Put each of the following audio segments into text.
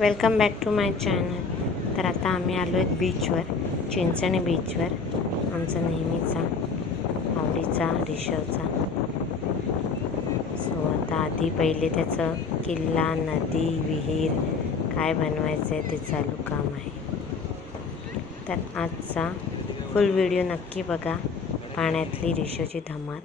Welcome back to my channel. तर आता आम्ही आलो आहेत बीचवर, चिंचणी बीचवर. आमचा नेहमीचा आवडीचा रिषवचा. सो आता आधी पहिले त्याचं किल्ला, नदी, विहीर काय बनवायचं आहे ते चालू काम आहे. तर आजचा फुल व्हिडिओ नक्की बघा. पाण्यातली रिषवची धमाल.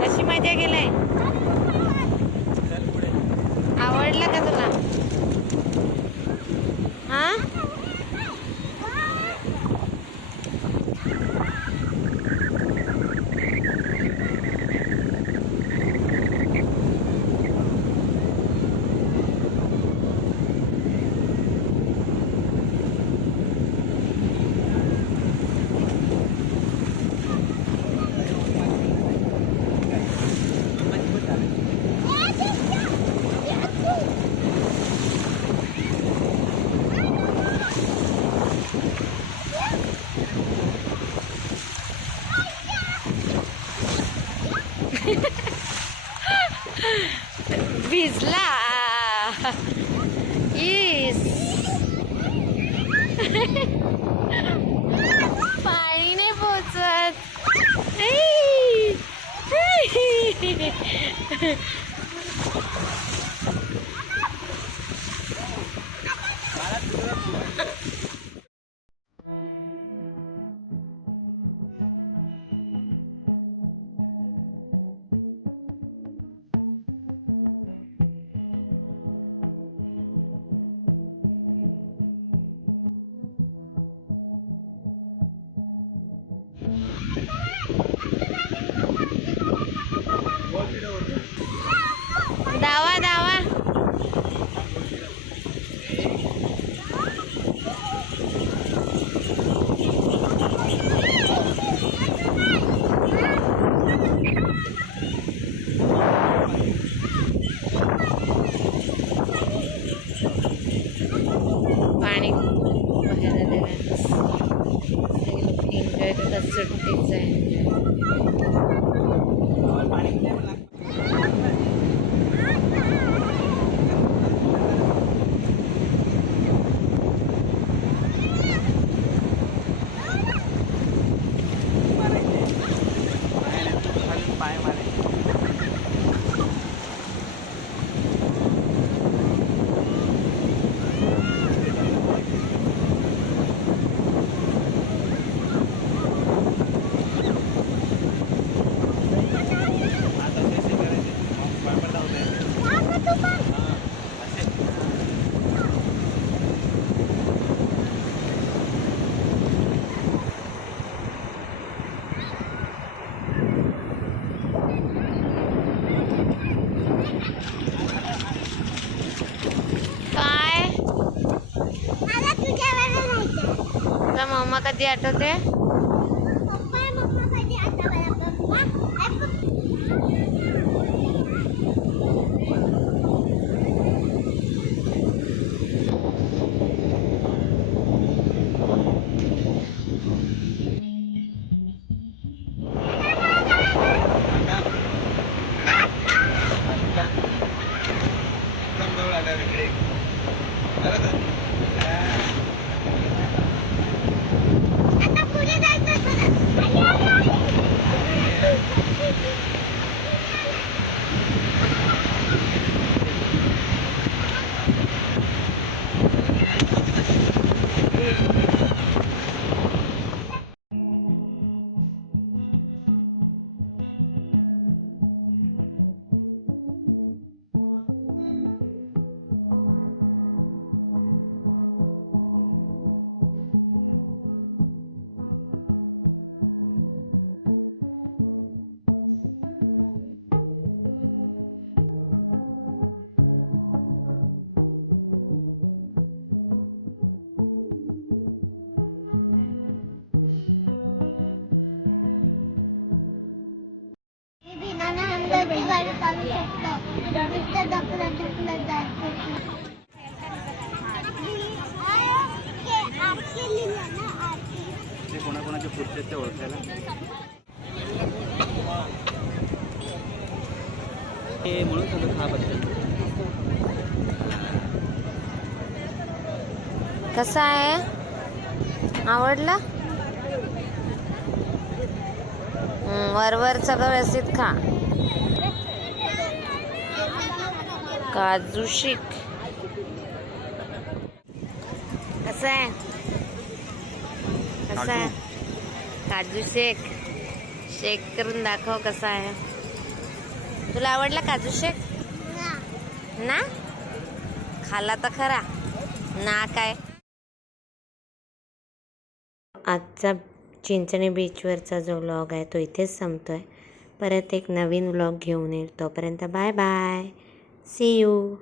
कशी मजा गेलाय? आवडला का तुला? हा, भिजला. इस पाणी नाही पोचत. धावा धावा. पाणी बाहेर आलेलं आहे. सगळे लोक एन्जॉय करतात. सुट्टीच आहे. काय तुला मम्मा कधी आठवते? पुढच्या ओळखायला हे म्हणून सगळं खा बद्दल कसा आहे? आवडला? वरवर सगळं व्यवस्थित खा. काजू शेक कसा आहे? कसा आहे काजू शेक? शेक करून दाखव कसा आहे. तुला आवडला काजू शेक ना? खाला तर खरा ना काय. आजचा चिंचणी बीचवरचा जो व्लॉग आहे तो इथेच संपतोय. परत एक नवीन व्लॉग घेऊन येईल. तोपर्यंत बाय बाय. C you.